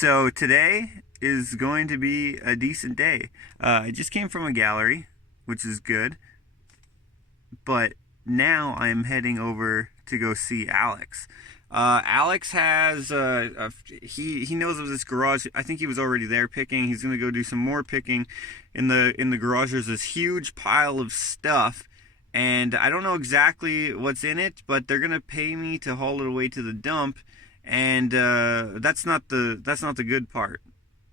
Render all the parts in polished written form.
So today is going to be a decent day. I just came from a gallery, which is good, but now I'm heading over to go see Alex. Alex has he knows of this garage. I think he was already there picking. He's gonna go do some more picking in the garage. There's this huge pile of stuff, and I don't know exactly what's in it, but they're gonna pay me to haul it away to the dump, and that's not the good part.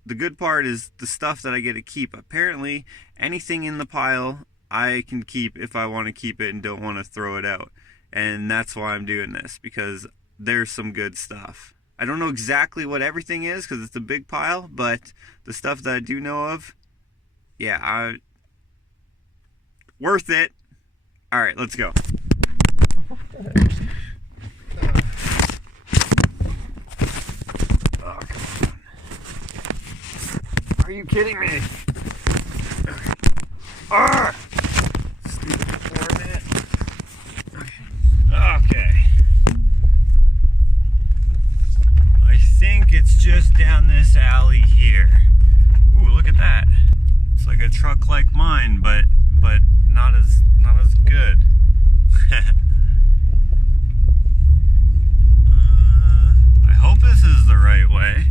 The good part is the stuff that I get to keep. Apparently, anything in the pile I can keep if I want to keep it and don't want to throw it out, and that's why I'm doing this, because there's some good stuff. I don't know exactly what everything is because it's a big pile, but the stuff that I do know of, yeah, worth it. All right, let's go. Oh, come on. Are you kidding me? Okay. Ah! Stupid 4 minutes. Okay. I think it's just down this alley here. Ooh, look at that. It's like a truck like mine, but not as good. I hope this is the right way.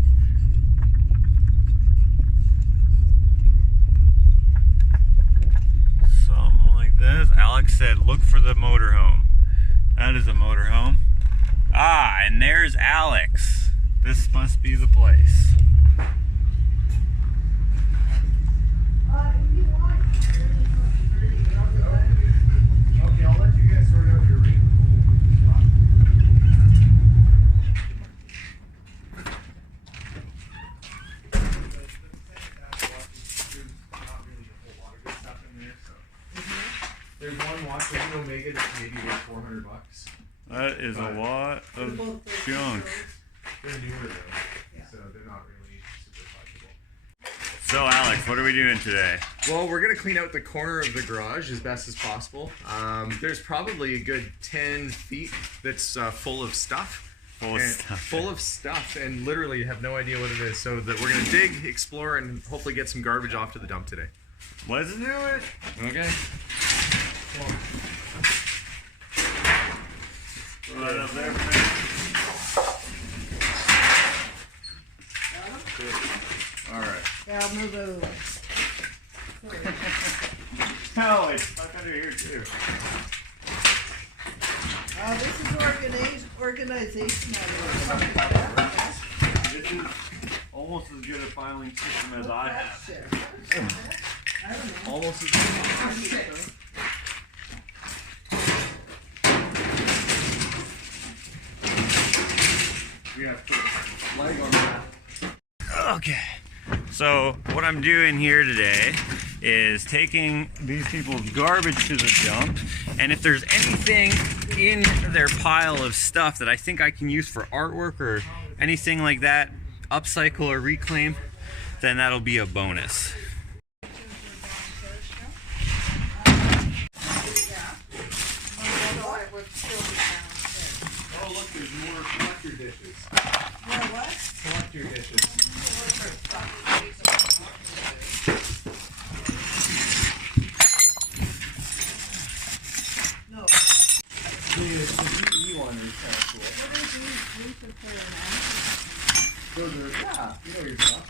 Something like this. Alex said, look for the motorhome. That is a motorhome. Ah, and there's Alex. This must be the place. Okay, I'll let you guys sort out your ring. There's one watch in Omega that's maybe worth $400. That is a lot of junk. They're newer though, so they're not really super flexible. So Alex, what are we doing today? Well, we're gonna clean out the corner of the garage as best as possible. There's probably a good 10 feet that's full of stuff. Full of stuff, and literally have no idea what it is. So that we're gonna dig, explore, and hopefully get some garbage off to the dump today. Let's do it. Okay. Throw that up there, all right. Yeah, I'll move it over. Oh, it's stuck under here too. This is organization. This is almost as good a filing system as I have. Almost as good. We have to flag on that. Okay, so what I'm doing here today is taking these people's garbage to the dump, and if there's anything in their pile of stuff that I think I can use for artwork or anything like that, upcycle or reclaim, then that'll be a bonus. Oh, look, there's more collector dishes. What? Collector dishes. No. The PPE one is kind of cool. What are these we could put in? Those are, yeah, you know your stuff.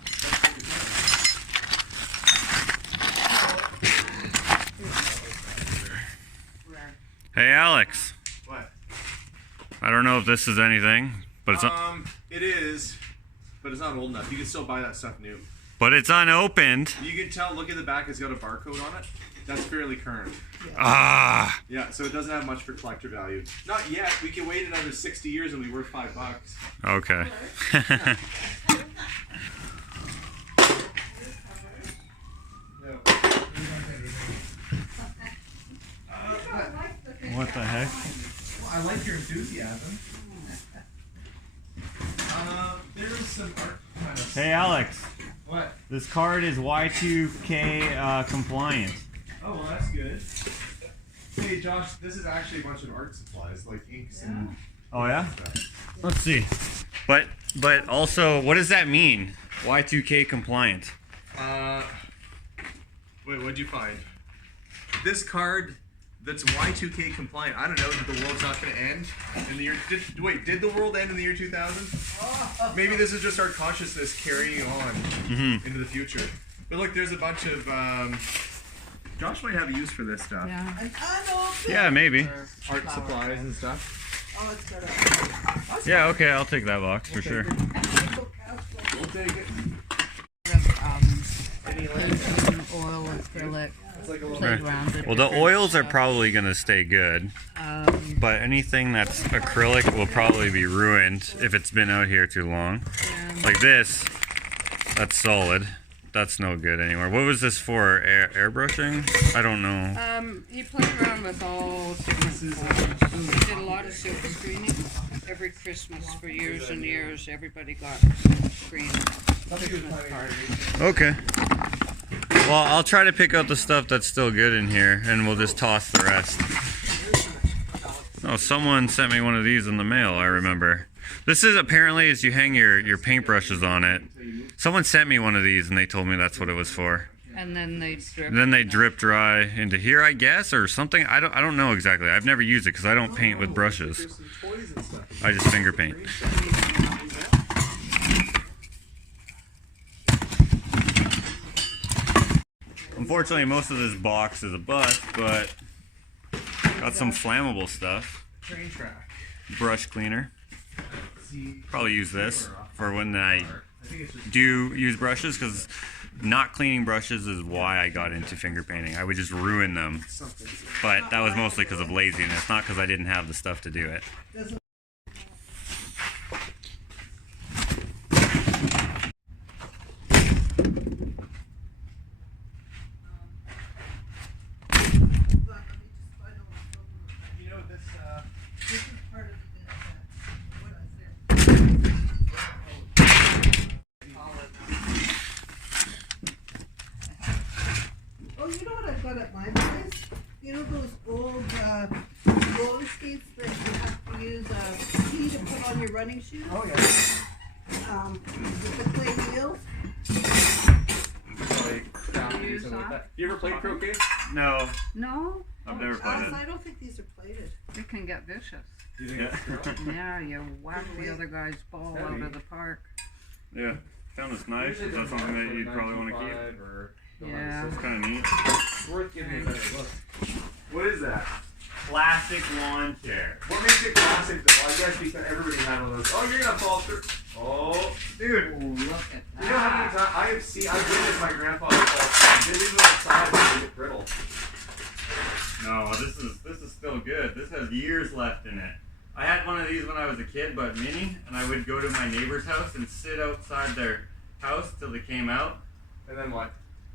Hey Alex, What? I don't know if this is anything, but it's It is, but it's not old enough. You can still buy that stuff new. but it's unopened. You can tell, look at the back, it's got a barcode on it. That's fairly current. Ah, Yeah, so it doesn't have much for collector value. Not yet. We can wait another 60 years and be worth $5. okay. No. What the heck? Well, I like your enthusiasm. There's some art kind of. Hey Alex, What? this card is Y2K compliant. Oh, well, that's good. Hey, Josh, this is actually a bunch of art supplies, like inks and Oh yeah? stuff. Let's see. But also, what does that mean? Y2K compliant. Wait, what'd you find? This card that's Y2K compliant. I don't know that the world's not going to end in the year. Did the world end in the year 2000? Maybe this is just our consciousness carrying on into the future. But look, there's a bunch of. Josh might have a use for this stuff. Yeah. Yeah, maybe. Art supplies and stuff. Oh, it's got a. Yeah, okay, I'll take that box for sure. We'll take it. Oil, acrylic, It's like a little. playground. Well, the oils are probably going to stay good, but anything that's acrylic will probably be ruined if it's been out here too long. Like this, that's solid. That's no good anymore. What was this for? Airbrushing? I don't know. He played around with all different forms. He did a lot of silk screening. Every Christmas for years and years, everybody got screened. Christmas cards. Okay. Well, I'll try to pick out the stuff that's still good in here, and we'll just toss the rest. Oh, someone sent me one of these in the mail, I remember. This is apparently as you hang your paintbrushes on it. Someone sent me one of these, and they told me that's what it was for. And then they drip. Then they drip dry into here, I guess, or something. I don't know exactly. I've never used it because I don't paint with brushes. I just finger paint. Unfortunately, most of this box is a bust, but got some flammable stuff. Train track. Brush cleaner. Probably use this for when I do use brushes, because not cleaning brushes is why I got into finger painting. I would just ruin them, but that was mostly because of laziness, not because I didn't have the stuff to do it. You know this. This is part of what Oh, you know what I've got at my place? You know those old roller skates that you have to use a key to put on your running shoes? Oh yeah. With the clay wheels? You ever played croquet? No, No, I've never played it. I don't think these are plated. it can get vicious. Do you think it's true? Yeah, you whack the other guy's ball out of the park. Yeah, found this knife. Is that something that you'd probably want to keep? Yeah. It's kind of neat. It's worth giving it a better look. What is that? Classic lawn chair. What makes it classic though? I guess because everybody had one of those. Oh, you're gonna fall through. Oh, dude. Oh, look at that. You know how many times I have witnessed my grandfather fall through. They leave it on the side and get brittle. No, this is still good. This has years left in it. I had one of these when I was a kid, but mini, and I would go to my neighbor's house and sit outside their house till they came out. And then what?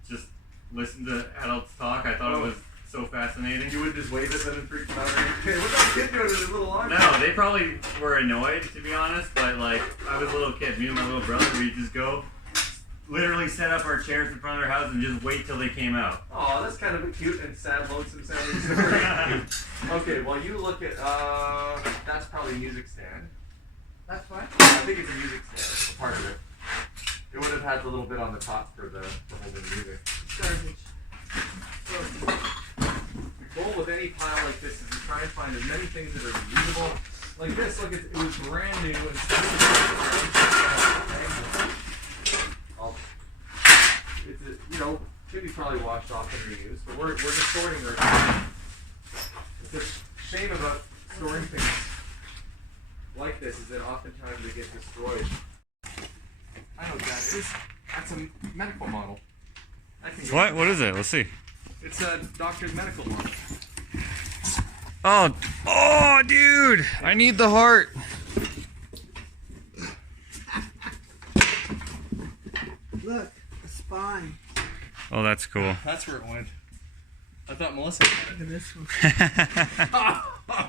Just listen to adults talk. I thought it was so fascinating. You would just wave at them and freak them out. Hey, what's that kid doing with his little arm? No, they probably were annoyed, to be honest, but like, I was a little kid. Me and my little brother, we'd just go, literally set up our chairs in front of their house and just wait till they came out. Oh, that's kind of a cute and sad, lonesome sounding story. Okay, well you look at, that's probably a music stand. That's what? I think it's a music stand, a part of it. It would have had the little bit on the top for holding the music. Garbage. The goal with any pile like this is to try and find as many things that are usable. Like this, look, it was brand new and you know, could be probably washed off and reused, but we're just sorting right now. It's a shame about storing things like this is that oftentimes they get destroyed. I know what that is. That's a medical model. That can go- What? What is it? Let's see. It's a doctor's medical model. Oh, dude! I need the heart. Look, a spine. Oh, that's cool. That's where it went. I thought Melissa had Look at this one.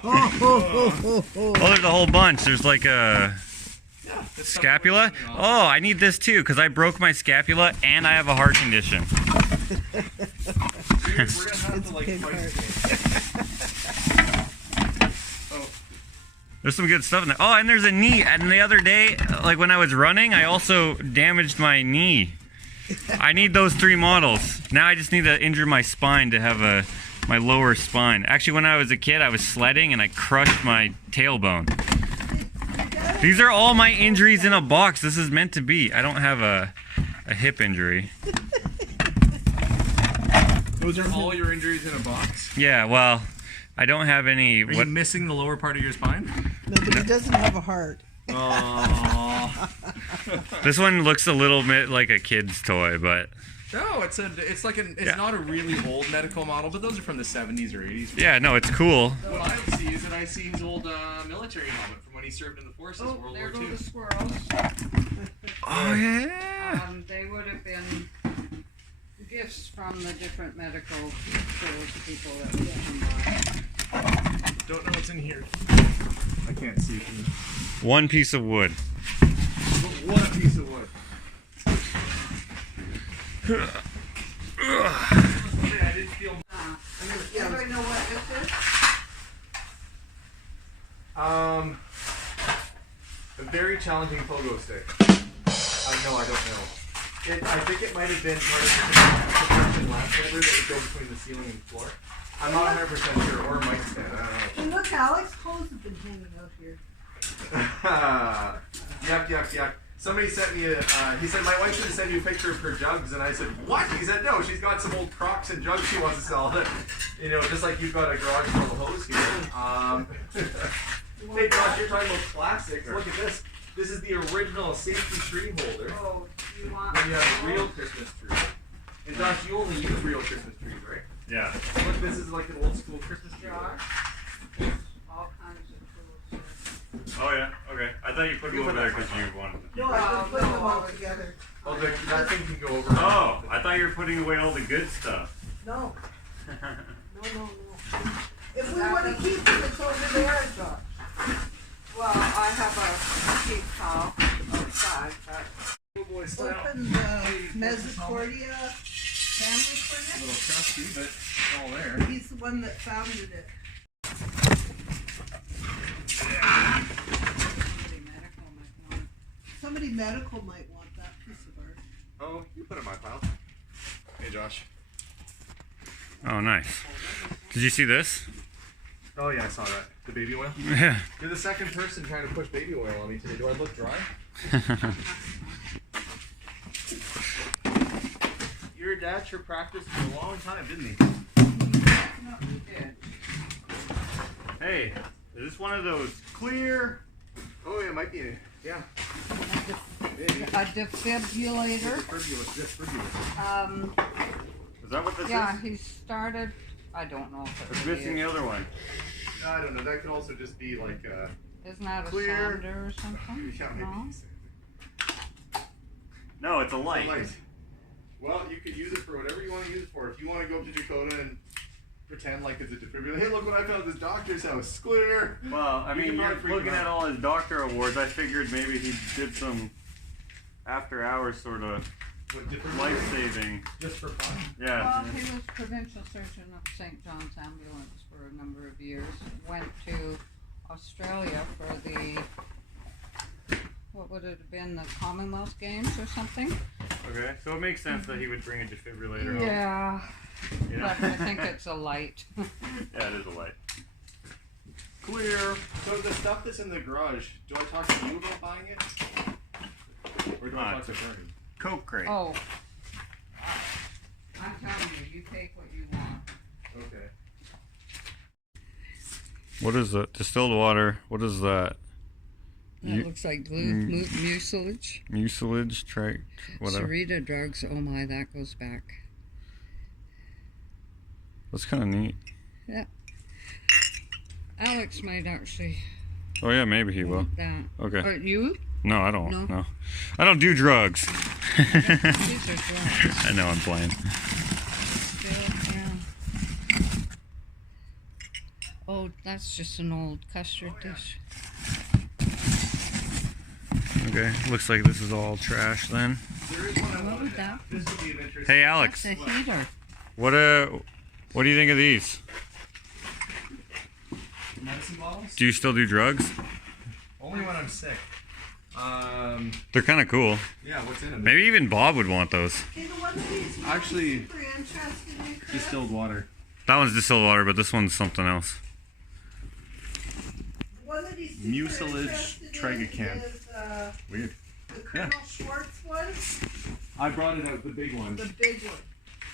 Oh, there's a whole bunch. There's like a scapula. Oh, I need this too because I broke my scapula and I have a heart condition. We're gonna have to like pig twice heart. the game. Oh. There's some good stuff in there. Oh, and there's a knee. And the other day, like when I was running, I also damaged my knee. I need those 3 models. Now I just need to injure my spine to have my lower spine. Actually, when I was a kid, I was sledding and I crushed my tailbone. These are all my injuries in a box. This is meant to be. I don't have a hip injury. Those are all your injuries in a box? Yeah, well, I don't have any. Are you missing the lower part of your spine? No, but he doesn't have a heart. Oh. This one looks a little bit like a kid's toy, but No, it's not a really old medical model, but those are from the 70s or 80s. yeah, no, it's cool. What I see is that I see his old military helmet from when he served in the forces, Oh, World there War go II. the squirrels. Oh yeah. They would have been gifts from the different medical schools people that we come by. Don't know what's in here. I can't see. One piece of wood. What a piece of wood. I didn't feel. Anybody know what this is? A very challenging pogo stick. No, I don't know. I think it might have been part of the compression lamp holder that would go between the ceiling and floor. I'm not 100% sure, or a mic stand, I don't know. And look, Alex, clothes have been hanging out here. Yuck, yuck, yuck. Somebody sent me he said, my wife should have sent you a picture of her jugs, and I said, what? He said, no, she's got some old Crocs and jugs she wants to sell. You know, just like you've got a garage full of hose here. Hey, Josh, you're talking about classics. Look at this. This is the original safety tree holder. Oh, you want When you have a real Christmas tree. And Josh, you only use real Christmas trees, right? Yeah. Look, this is like an old school Christmas tree. Josh? All kinds of tools. Oh yeah. Okay. I thought you put them over there because you wanted them. No, I just put them all together. Oh, that thing can go over. Oh, I thought you were putting away all the good stuff. No. No. If we want to keep them, it's over there, Josh. Well, I have a cheap towel outside, but Oh boy, style. Open the Misericordia family A clinic. little crusty, but it's all there. He's the one that founded it. somebody medical might want. Somebody medical might want that piece of art. Oh, you put it in my pile. Hey, Josh. Oh, nice. Did you see this? Oh yeah, I saw that. The baby oil. Yeah. You're the second person trying to push baby oil on me today. Do I look dry? Your dad sure practiced for a long time, didn't he? No, you did. Hey, is this one of those clear? Oh, yeah, it might be. Yeah. A defibrillator. Defibrillator. Is that what this Yeah, is? he started. I don't know if it It's really missing the is. other one. I don't know. That could also just be like Isn't that a clear- sander or something? yeah, No. maybe. No, it's a light. Light. Well, you could use it for whatever you want to use it for. If you want to go up to Dakota and pretend like it's a defibrillator. Hey, look what I found at this doctor's house. Clear. Well, I You mean, can you're probably freak looking him at out. all his doctor awards. I figured maybe he did some after-hours sort of What, defibrillator? life-saving. Just for fun. Yeah. Well, he was provincial surgeon of St. John's Ambulance for a number of years. Went to Australia for the, what would it have been, the Commonwealth Games or something? Okay, so it makes sense that he would bring a defibrillator home. Yeah, You know? but I think it's a light. Yeah, it is a light. Clear. So the stuff that's in the garage, do I talk to you about buying it? Or do I talk to Bernie? Coke crate. Oh, I'm telling you, you take what you want. Okay. What is the distilled water? What is that? That You- looks like mucilage. Mucilage, whatever. Sarita drugs, oh my, that goes back. That's kind of neat. Yeah. Alex might actually Oh yeah, maybe he will. want that. Okay. You? No, I don't. No? No, I don't do drugs. These are drugs. I know, I'm playing. Still, yeah. Oh, that's just an old custard dish. Okay, looks like this is all trash then. There is one I What wanted would to that have. This would be an interesting. Hey Alex, That's a heater. what do you think of these? medicine bottles. Do you still do drugs? Only when I'm sick. They're kind of cool. Yeah, what's in them? Maybe even Bob would want those. Hey, the one that he's Actually, super interested in, Chris. distilled water. That one's distilled water, but this one's something else. The one that he's super Mucilage interested in Tragacan. is, Weird. the Colonel Schwartz one, I brought it out, the big one. the big one.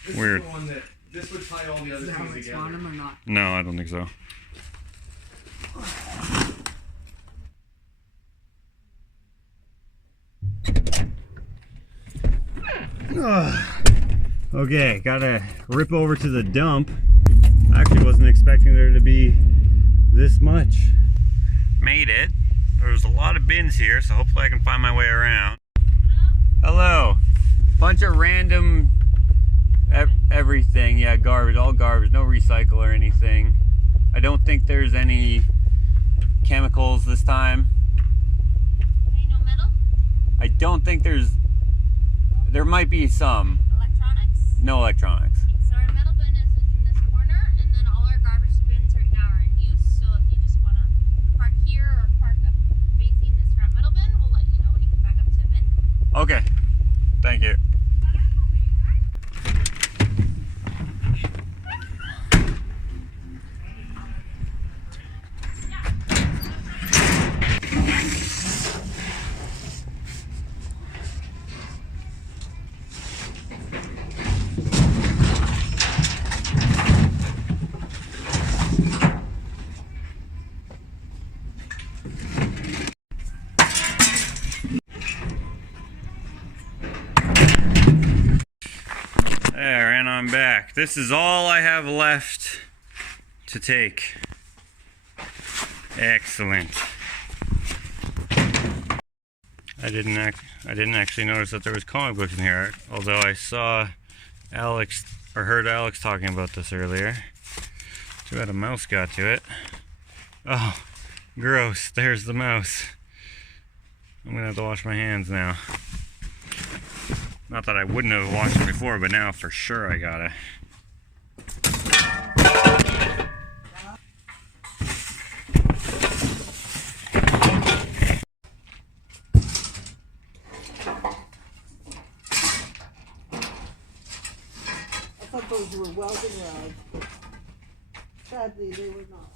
This Weird. is the one that this would tie all the other things It's together. on them or not? No, I don't think so. Okay, gotta rip over to the dump. I actually wasn't expecting there to be this much. Made it. There was a lot of bins here, so hopefully I can find my way around. Hello. Bunch of random everything. Yeah, garbage, all garbage, no recycle or anything. I don't think there's any chemicals this time. Okay, no metal? I don't think there might be some. Electronics? No electronics. So our metal bin is in this corner, and then all our garbage bins right now are in use. So if you just want to park here or park up facing the scrap metal bin, we'll let you know when you come back up to the bin. Okay. Thank you. There, and I'm back. This is all I have left to take. Excellent. I didn't actually notice that there was comic books in here, although I saw Alex, or heard Alex talking about this earlier. Too bad a mouse got to it. Oh, gross. There's the mouse. I'm gonna have to wash my hands now. Not that I wouldn't have washed them before, but now for sure I gotta. I thought those were welding rods. Sadly, they were not.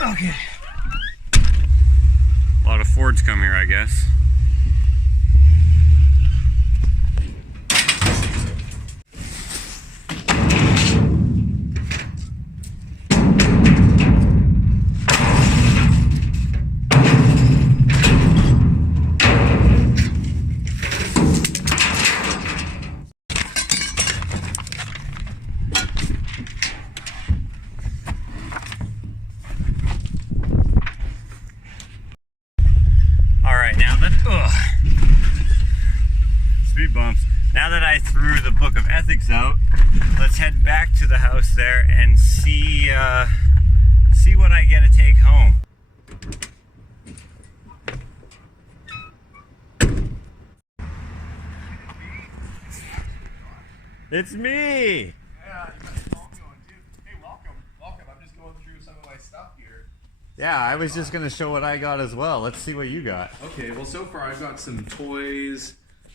Okay. A lot of Fords come here, I guess. Speed bumps. Now that I threw the book of ethics out, let's head back to the house there and see what I get to take home. It's me! Yeah, you got the phone going too. Hey, welcome. I'm just going through some of my stuff here. Yeah, I was just gonna show what I got as well. Let's see what you got. Okay, well, so far I've got some toys.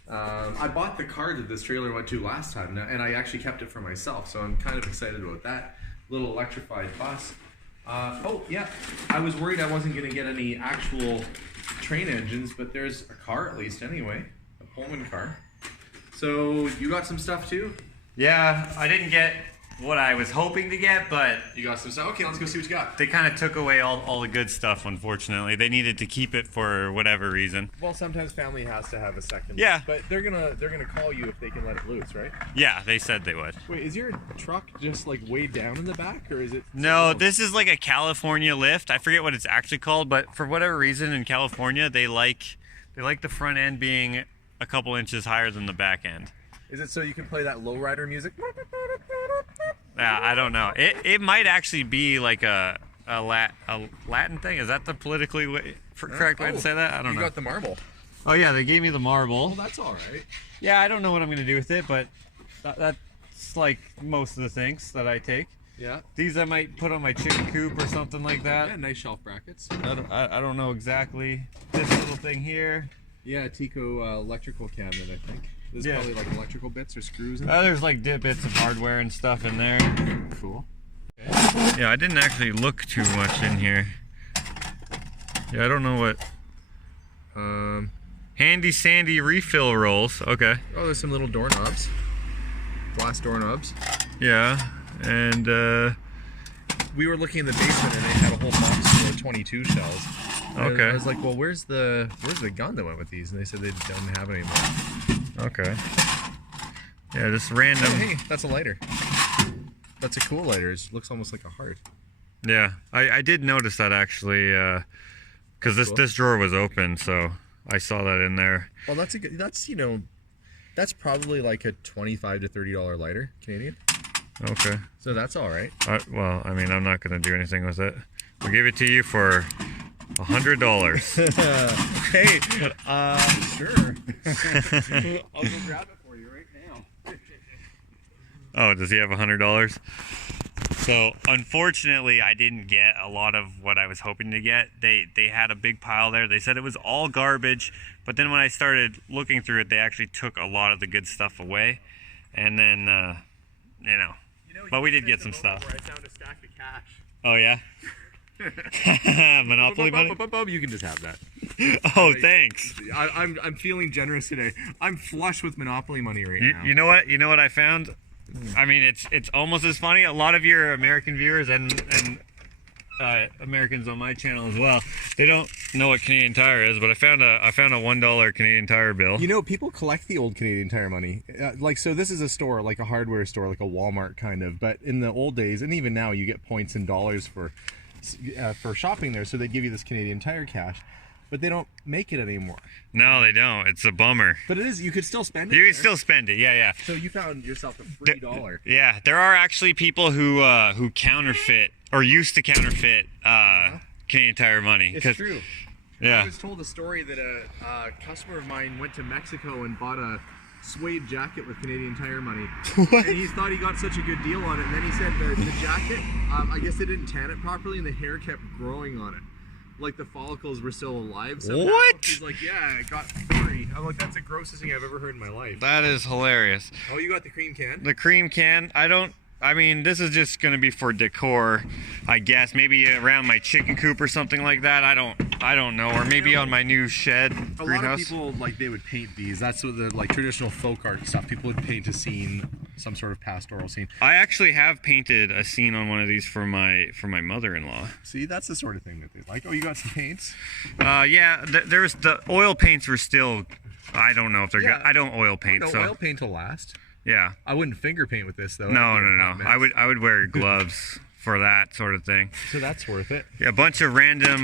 I bought the car that this trailer went to last time, and I actually kept it for myself, so I'm kind of excited about that. Little electrified bus. Oh, yeah, I was worried I wasn't going to get any actual train engines, but there's a car at least anyway, a Pullman car. So, you got some stuff too? Yeah, I didn't get what I was hoping to get, but You got some stuff? Okay, let's go see what you got. they kind of took away all the good stuff, unfortunately. They needed to keep it for whatever reason. Well, sometimes family has to have a second. Yeah. But they're gonna call you if they can let it loose, right? Yeah, they said they would. Wait, is your truck just like way down in the back, or is it? No, this is like a California lift. I forget what it's actually called, but for whatever reason in California, they like the front end being a couple inches higher than the back end. Is it so you can play that lowrider music? Yeah, I don't know. It might actually be like a Latin thing. Is that the politically correct way to say that? I don't know. You got the marble. Oh yeah, they gave me the marble. Well, that's all right. Yeah, I don't know what I'm gonna do with it, but that's like most of the things that I take. Yeah. These I might put on my chicken coop or something like that. Yeah, nice shelf brackets. I don't know exactly. This little thing here. Yeah, Tico electrical cabinet, I think. There's probably like electrical bits or screws in There's like bits of hardware and stuff in there. Cool. Okay. Yeah, I didn't actually look too much in here. Yeah, I don't know what. Handy Sandy refill rolls. Okay. Oh, there's some little doorknobs. Glass doorknobs. Yeah, and we were looking in the basement and they had a whole box full of 22 shells. Okay. I was like, well, where's the gun that went with these? And they said they don't have it anymore. okay. Yeah, just random. Oh, hey, that's a lighter. That's a cool lighter. It looks almost like a heart. Yeah, I did notice that actually, because this drawer was open, so I saw that in there. Well, that's that's probably like a $25 to $30 lighter Canadian. Okay. So that's all right. Well, I mean, I'm not gonna do anything with it. We'll give it to you for $100. Hey, sure. I'll go grab it for you right now. Oh, does he have $100? So unfortunately, I didn't get a lot of what I was hoping to get. They had a big pile there. They said it was all garbage, but then when I started looking through it, they actually took a lot of the good stuff away. And then, but we did get some stuff. Where I found a stack of cash. Oh yeah. Monopoly money. You can just have that. Oh, thanks. I'm feeling generous today. I'm flush with Monopoly money right now. You know what? You know what I found? I mean, it's almost as funny. A lot of your American viewers and Americans on my channel as well, they don't know what Canadian Tire is, but I found a $1 Canadian Tire bill. You know, people collect the old Canadian Tire money. So this is a store, like a hardware store, like a Walmart kind of. But in the old days, and even now, you get points and dollars for shopping there. So they give you this Canadian Tire cash. But they don't make it anymore. No, they don't. It's a bummer. But it is. You could still spend it. You can still spend it. Yeah. So you found yourself a free $1. Yeah, there are actually people who counterfeit or used to counterfeit Canadian Tire money. It's true. Yeah. I was told a story that a customer of mine went to Mexico and bought a suede jacket with Canadian Tire money. What? And he thought he got such a good deal on it. And then he said the jacket, I guess they didn't tan it properly, and the hair kept growing on it. Like the follicles were still alive somehow. What? He's like, yeah, it got furry. I'm like, that's the grossest thing I've ever heard in my life. That is hilarious. Oh, you got the cream can? The cream can. I mean, this is just going to be for decor, I guess. Maybe around my chicken coop or something like that. I don't know. Or maybe on my new shed A greenhouse. lot of people, like, they would paint these. That's what the, like, traditional folk art stuff. People would paint a scene, some sort of pastoral scene. I actually have painted a scene on one of these for my mother-in-law. See, that's the sort of thing that they like. Oh, you got some paints? Yeah, there's the oil paints were still. I don't know if they're good. I don't oil paint. No, so oil paint will last. yeah. I wouldn't finger paint with this, though. No. I would wear gloves for that sort of thing. So that's worth it. Yeah, a bunch of random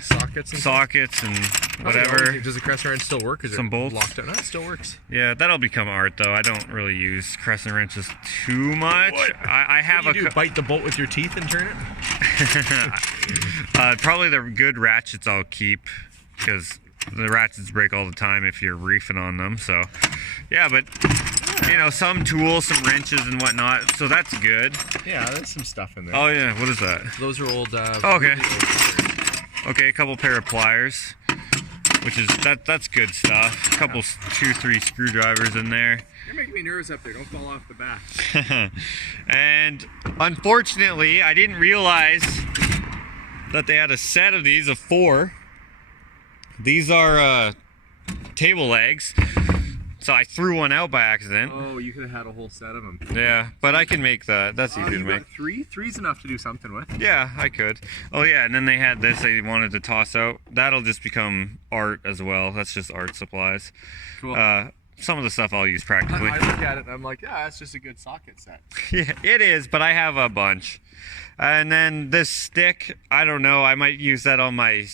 sockets and whatever. Does the crescent wrench still work? Is Some it bolts. locked up? No, it still works. Yeah, that'll become art though. I don't really use crescent wrenches too much. I have What do you do? Bite the bolt with your teeth and turn it? probably the good ratchets I'll keep because the ratchets break all the time if you're reefing on them. So, yeah, but some tools, some wrenches and whatnot. So that's good. Yeah, there's some stuff in there. Oh yeah, what is that? Those are old. Okay. Really old pliers. Okay, a couple pair of pliers, which is that's good stuff. A couple 2-3 screwdrivers in there. You're making me nervous up there. Don't fall off the back. And unfortunately, I didn't realize that they had a set of these of 4. These are table legs, so I threw one out by accident. Oh, you could have had a whole set of them. Yeah, but I can make that. That's easy to You make. got 3? 3's enough to do something with. Yeah, I could. Oh yeah, and then they had this they wanted to toss out. That'll just become art as well. That's just art supplies. Cool. Some of the stuff I'll use practically. I look at it and I'm like, yeah, that's just a good socket set. Yeah, it is, but I have a bunch. And then this stick, I don't know, I might use that on my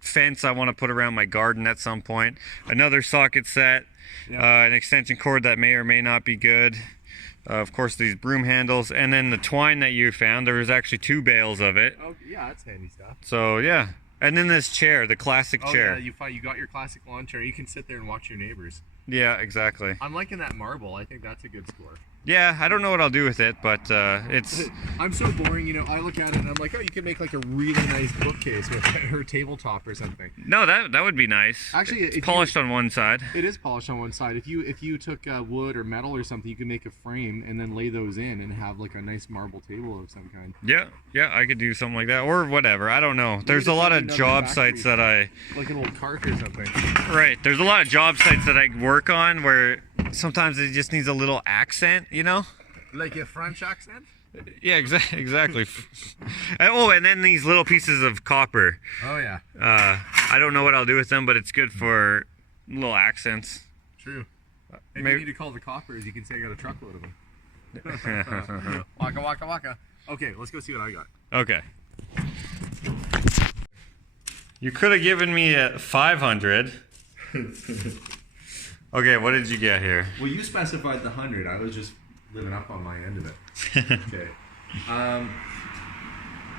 fence I want to put around my garden at some point. Another socket set, an extension cord that may or may not be good. Of course, these broom handles, and then the twine that you found. There was actually 2 bales of it. Oh yeah, that's handy stuff. So yeah, and then this chair, the classic chair. Yeah, you got your classic lawn chair. You can sit there and watch your neighbors. Yeah, exactly. I'm liking that marble. I think that's a good score. Yeah, I don't know what I'll do with it, but it's... I'm so boring, you know, I look at it and I'm like, oh, you could make like a really nice bookcase with her tabletop or something. No, that would be nice. Actually, it's polished on one side. It is polished on one side. If you took wood or metal or something, you could make a frame and then lay those in and have like a nice marble table of some kind. Yeah, I could do something like that, or whatever. I don't know. There's a lot of job sites that I... Like an old cart or something. Right, there's a lot of job sites that I work on where sometimes it just needs a little accent, you know? Like a French accent? Yeah, exactly. Oh, and then these little pieces of copper. Oh, yeah. I don't know what I'll do with them, but it's good for little accents. True. If you need to call the coppers, you can say I got a truckload of them. Waka, waka, waka. Okay, let's go see what I got. Okay. You could have given me 500. Okay, what did you get here? Well, you specified the 100. I was just living up on my end of it. Okay.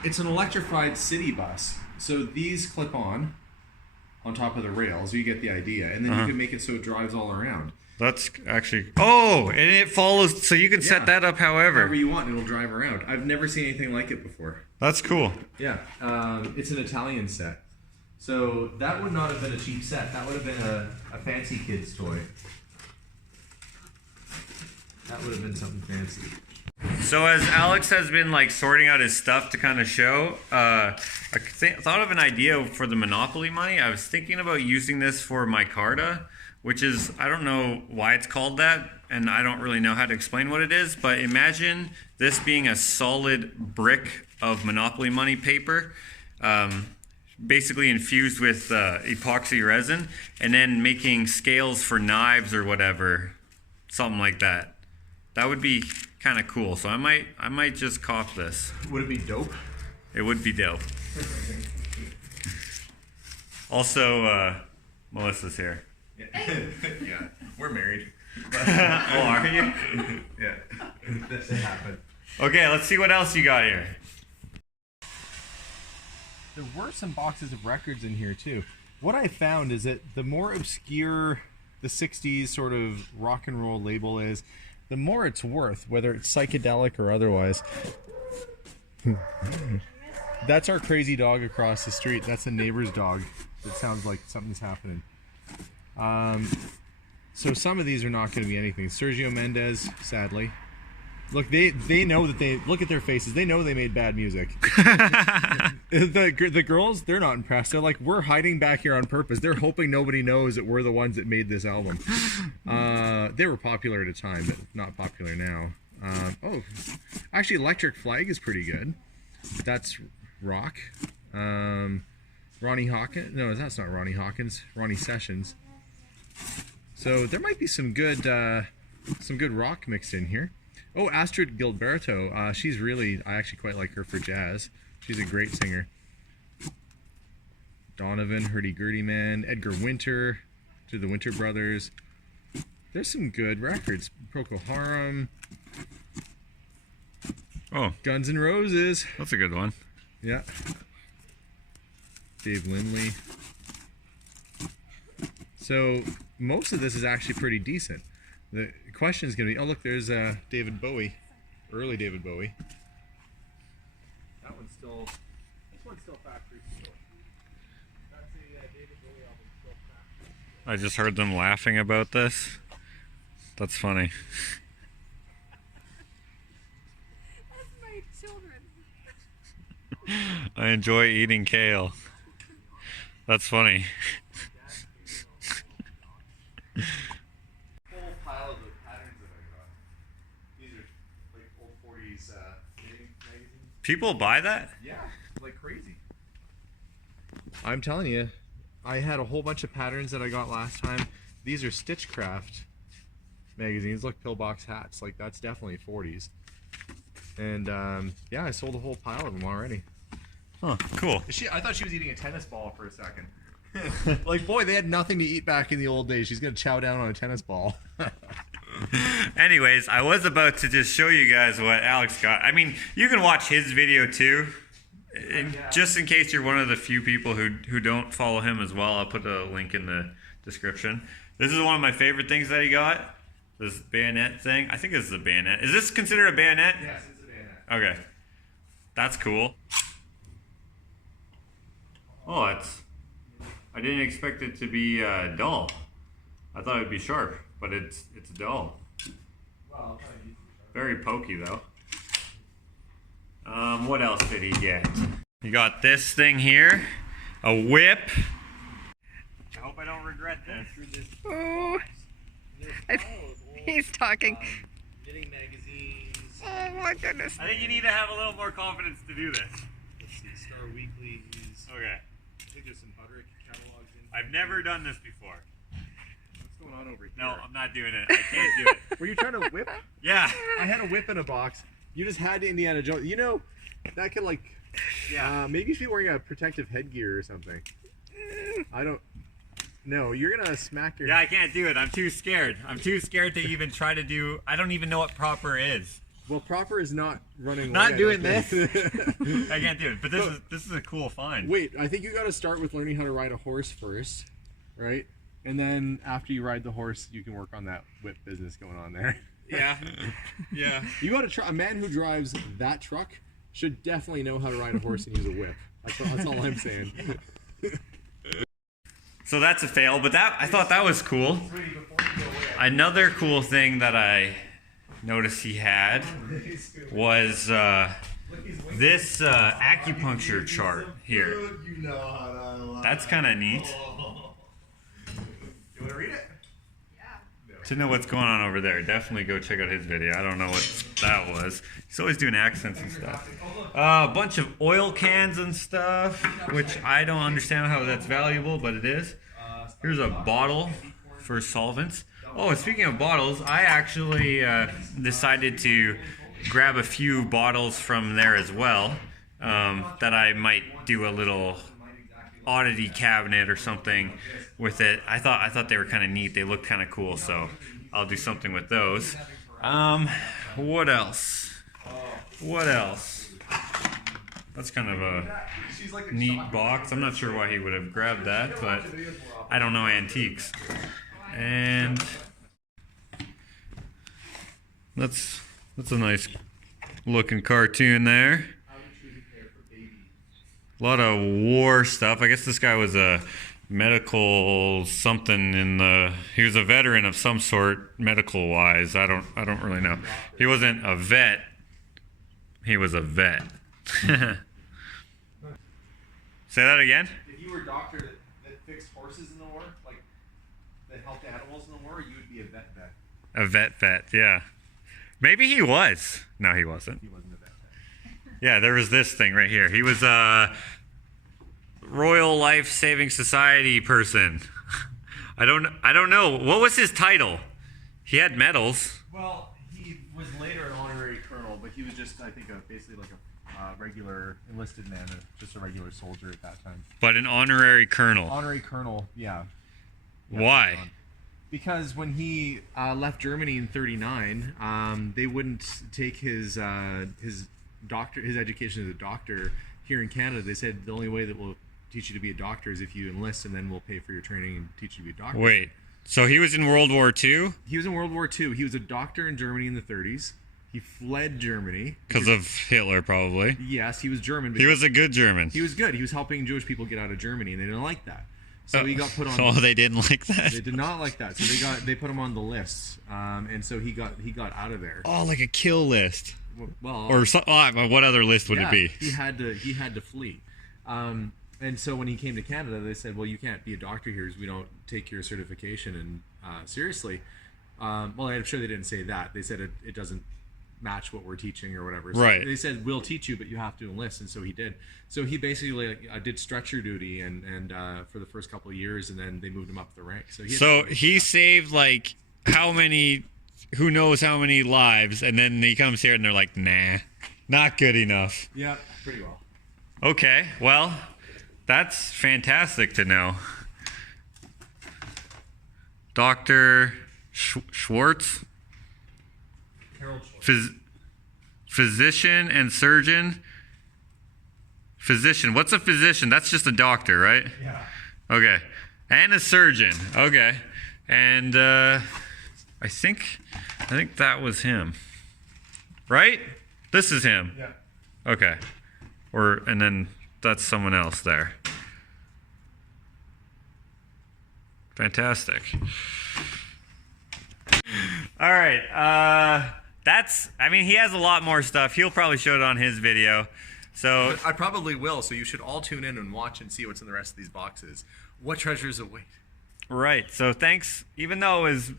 It's an electrified city bus. So these clip on top of the rails. You get the idea. And then you can make it so it drives all around. That's actually... Oh, and it follows... So you can set that up however you want. It'll drive around. I've never seen anything like it before. That's cool. Yeah. It's an Italian set. So that would not have been a cheap set. That would have been a fancy kid's toy. That would have been something fancy. So as Alex has been like sorting out his stuff to kind of show, I thought of an idea for the Monopoly money. I was thinking about using this for micarta, which is, I don't know why it's called that, and I don't really know how to explain what it is, but imagine this being a solid brick of Monopoly money paper. Basically infused with epoxy resin, and then making scales for knives or whatever, something like that. That would be kind of cool. So I might just cop this. Would it be dope? It would be dope. Also, Melissa's here. Yeah, we're married. Oh, are you? Yeah, that's what happened. Okay, let's see what else you got here. There were some boxes of records in here too. What I found is that the more obscure the 60s sort of rock and roll label is, the more it's worth, whether it's psychedelic or otherwise. That's our crazy dog across the street. That's a neighbor's dog. It sounds like something's happening. So some of these are not going to be anything. Sergio Mendes, sadly. Look, they know that they... Look at their faces. They know they made bad music. The girls, they're not impressed. They're like, we're hiding back here on purpose. They're hoping nobody knows that we're the ones that made this album. They were popular at a time, but not popular now. Actually, Electric Flag is pretty good. That's rock. Ronnie Hawkins. No, that's not Ronnie Hawkins. Ronnie Sessions. So there might be some good rock mixed in here. Oh, Astrid Gilberto. She's really, I actually quite like her for jazz. She's a great singer. Donovan, Hurdy-Gurdy Man, Edgar Winter, to the Winter Brothers. There's some good records. Procol Harum. Oh, Guns N' Roses. that's a good one. Yeah. Dave Lindley. So most of this is actually pretty decent. The question is going to be, oh look, there's David Bowie, early David Bowie. That one's still, this one's still factory store. That's a David Bowie album still factory store. I just heard them laughing about this. That's funny. That's my children. I enjoy eating kale. That's funny. Whole pile of the patterns that I got. These are like old 40s knitting magazines. People buy that? Yeah, like crazy. I'm telling you, I had a whole bunch of patterns that I got last time. These are Stitchcraft magazines. Look, pillbox hats. Like, that's definitely 40s. And yeah, I sold a whole pile of them already. Huh, cool. I thought she was eating a tennis ball for a second. Like, boy, they had nothing to eat back in the old days. She's gonna chow down on a tennis ball. Anyways, I was about to just show you guys what Alex got. I mean, you can watch his video too. Just in case you're one of the few people who don't follow him as well, I'll put a link in the description. This is one of my favorite things that he got. This bayonet thing. I think this is a bayonet. Is this considered a bayonet? Yes, it's a bayonet. Okay. That's cool. Oh, I didn't expect it to be dull. I thought it would be sharp, but it's dull. Very pokey though. What else did he get? He got this thing here, a whip. I hope I don't regret this. Oh, he's talking. Knitting magazines. Oh my goodness. I think you need to have a little more confidence to do this. Let's see, Star Weeklies. Okay. I think there's some Butterick catalogs in. I've never done this before. What's going on over here? No, I'm not doing it. I can't do it. Were you trying to whip? Yeah. I had a whip in a box. You just had Indiana Jones. You know, that could like, maybe you should be wearing a protective headgear or something. I don't. No, you're gonna smack your. Yeah, I can't do it. I'm too scared. I'm too scared to even try to do. I don't even know what proper is. Well, proper is not running. Not away, doing this. I can't do it. But this is a cool find. Wait, I think you got to start with learning how to ride a horse first, right? And then after you ride the horse, you can work on that whip business going on there. Yeah. Yeah. You got to try. A man who drives that truck should definitely know how to ride a horse and use a whip. That's all I'm saying. So that's a fail, but I thought that was cool. Another cool thing that I noticed he had was this acupuncture chart here. That's kind of neat. You want to read it? To know what's going on over there, definitely go check out his video. I don't know what that was. He's always doing accents and stuff. A bunch of oil cans and stuff, which I don't understand how that's valuable, but it is. Here's a bottle for solvents. Oh, speaking of bottles, I actually decided to grab a few bottles from there as well, that I might do a little oddity cabinet or something with it. I thought they were kind of neat. They looked kind of cool, so I'll do something with those. What else? What else? That's kind of a neat box. I'm not sure why he would have grabbed that, but I don't know antiques. And that's a nice looking cartoon there. A lot of war stuff. I guess this guy was a medical something he was a veteran of some sort, medical wise. I don't really know. He wasn't a vet. He was a vet. Say that again? If you were a doctor that fixed horses in the war, like that helped animals in the war, you would be a vet. A vet, yeah. Maybe he was. No, he wasn't. He wasn't a vet. Yeah, there was this thing right here. He was a Royal Life Saving Society person. I don't know. What was his title? He had medals. Well, he was later an honorary colonel, but he was just, I think, basically like a regular enlisted man, just a regular soldier at that time. But an honorary colonel. Honorary colonel, yeah. Why? Because when he left Germany in '39, they wouldn't take his education as a doctor here in Canada. They said the only way that we'll teach you to be a doctor is if you enlist, and then we'll pay for your training and teach you to be a doctor. Wait, so he was in World War II? He was in World War II. He was a doctor in Germany in the 30s. He fled Germany. Because of Hitler, probably. Yes, he was German. He was a good German. He was good. He was helping Jewish people get out of Germany, and they didn't like that. So he got put on. Oh, they didn't like that. They did not like that. So they put him on the list, and so he got out of there. Oh, like a kill list. Well, or what other list would it be? He had to flee. And so when he came to Canada, they said, "Well, you can't be a doctor here because we don't take your certification and seriously." Well, I'm sure they didn't say that. They said it doesn't match what we're teaching or whatever. So right. They said, "We'll teach you, but you have to enlist," and so he did. So he basically did stretcher duty and for the first couple of years, and then they moved him up the ranks. So he saved like how many? Who knows how many lives? And then he comes here and they're like, "Nah, not good enough." Yeah, pretty well. Okay, well, that's fantastic to know. Dr. Schwartz? Physician and surgeon. Physician. What's a physician? That's just a doctor, right? Yeah. Okay. And a surgeon. Okay. And I think that was him. Right? This is him. Yeah. Okay. And then that's someone else there. Fantastic. All right. I mean, he has a lot more stuff. He'll probably show it on his video. So I probably will, so you should all tune in and watch and see what's in the rest of these boxes. What treasures await? right. So thanks. Even though it was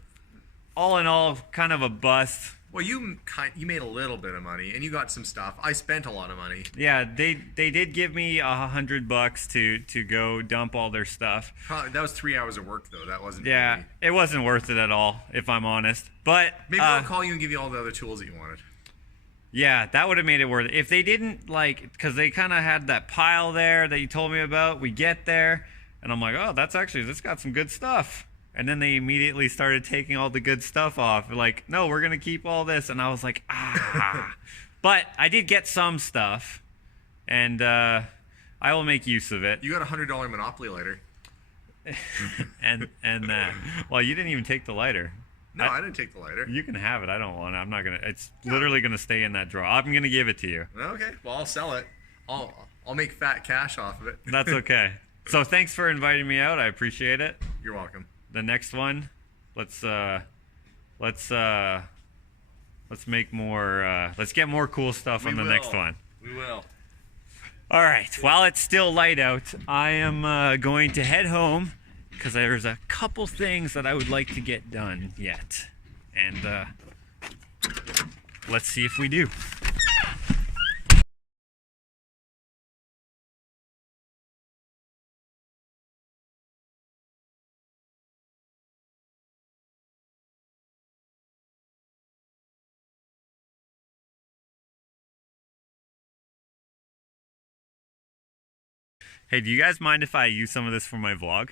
all in all kind of a bust. Well, you made a little bit of money, and you got some stuff. I spent a lot of money. Yeah, they did give me $100 to go dump all their stuff. That was 3 hours of work, though. That wasn't. Yeah, really... it wasn't worth it at all, if I'm honest. But maybe I'll call you and give you all the other tools that you wanted. Yeah, that would have made it worth it. If they didn't, like, because they kind of had that pile there that you told me about. We get there, and I'm like, oh, this got some good stuff. And then they immediately started taking all the good stuff off. Like, no, we're going to keep all this. And I was like, ah. But I did get some stuff, and I will make use of it. You got a $100 Monopoly lighter. and well, you didn't even take the lighter. No, I didn't take the lighter. You can have it. I don't want it. I'm not going to. It's literally going to stay in that drawer. I'm going to give it to you. Okay. Well, I'll sell it. I'll make fat cash off of it. That's okay. So thanks for inviting me out. I appreciate it. You're welcome. The next one, let's make more. Let's get more cool stuff on the next one. We will. All right. While it's still light out, I am going to head home because there's a couple things that I would like to get done yet, and let's see if we do. Hey, do you guys mind if I use some of this for my vlog?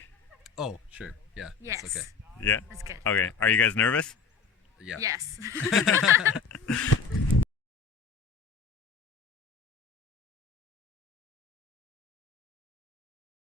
Oh, sure. Yeah. Yes. It's okay. Yeah? That's good. Okay. Are you guys nervous? Yeah. Yes.